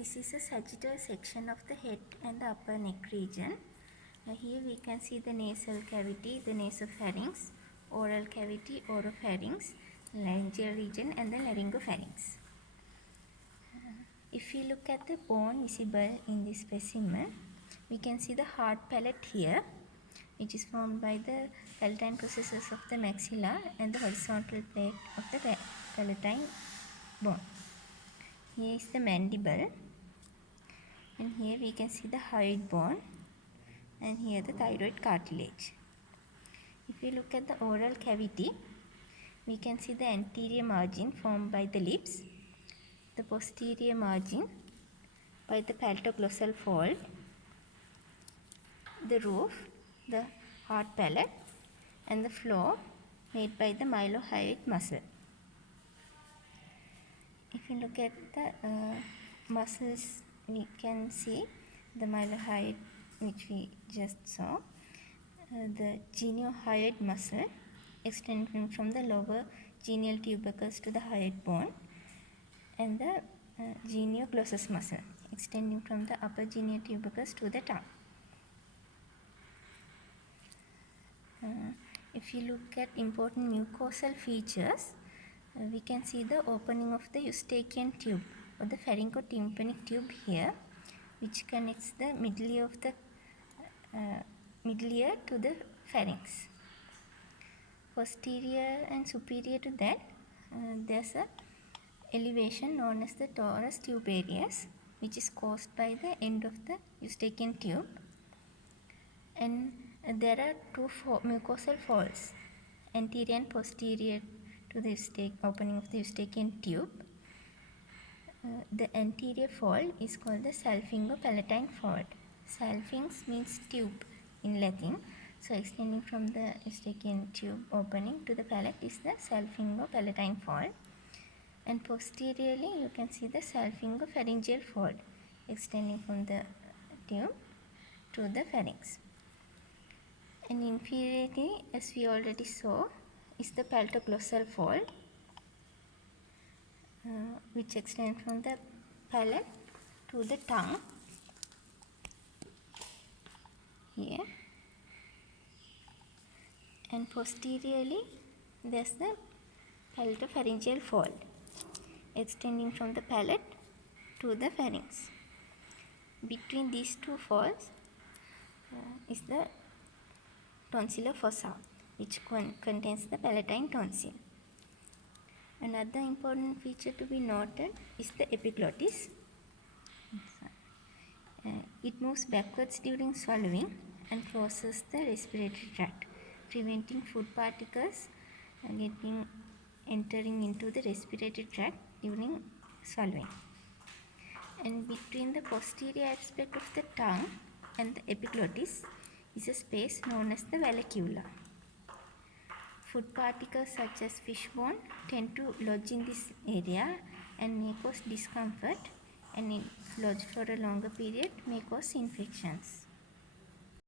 This is a sagittal section of the head and the upper neck region. Here we can see the nasal cavity, the nasopharynx, oral cavity, oropharynx, laryngeal region and the laryngopharynx. If we look at the bone visible in this specimen, we can see the hard palate here, which is formed by the palatine processes of the maxilla and the horizontal plate of the palatine bone. Here is the mandible, and here we can see the hyoid bone, and here the thyroid cartilage. If we look at the oral cavity, we can see the anterior margin formed by the lips, the posterior margin by the palatoglossal fold, the roof, the hard palate, and the floor made by the mylohyoid muscle. If you look at the muscles, we can see the mylohyoid, which we just saw, the geniohyoid muscle extending from the lower genial tubercles to the hyoid bone, and the genioglossus muscle extending from the upper genial tubercles to the tongue. If you look at important mucosal features, we can see the opening of the eustachian tube or the pharyngotympanic tube here, which connects the middle ear of the middle ear to the pharynx. Posterior and superior to that, there's a elevation known as the torus tubarius, which is caused by the end of the eustachian tube, and there are two mucosal folds, anterior and posterior to the opening of the eustachian tube. The anterior fold is called the salpingo-palatine fold. Salpinx means tube in Latin, so extending from the eustachian tube opening to the palate is the salpingo-palatine fold. And posteriorly, you can see the salpingo-pharyngeal fold extending from the tube to the pharynx. And inferiorly, as we already saw, is the palatoglossal fold, which extends from the palate to the tongue here. And posteriorly, there's the palatopharyngeal fold extending from the palate to the pharynx. Between these two folds is the tonsillar fossa, which contains the palatine tonsil. Another important feature to be noted is the epiglottis. It moves backwards during swallowing and crosses the respiratory tract, preventing food particles entering into the respiratory tract during swallowing. And between the posterior aspect of the tongue and the epiglottis is a space known as the vallecula. Food particles such as fish bone tend to lodge in this area and may cause discomfort, and if lodged for a longer period may cause infections.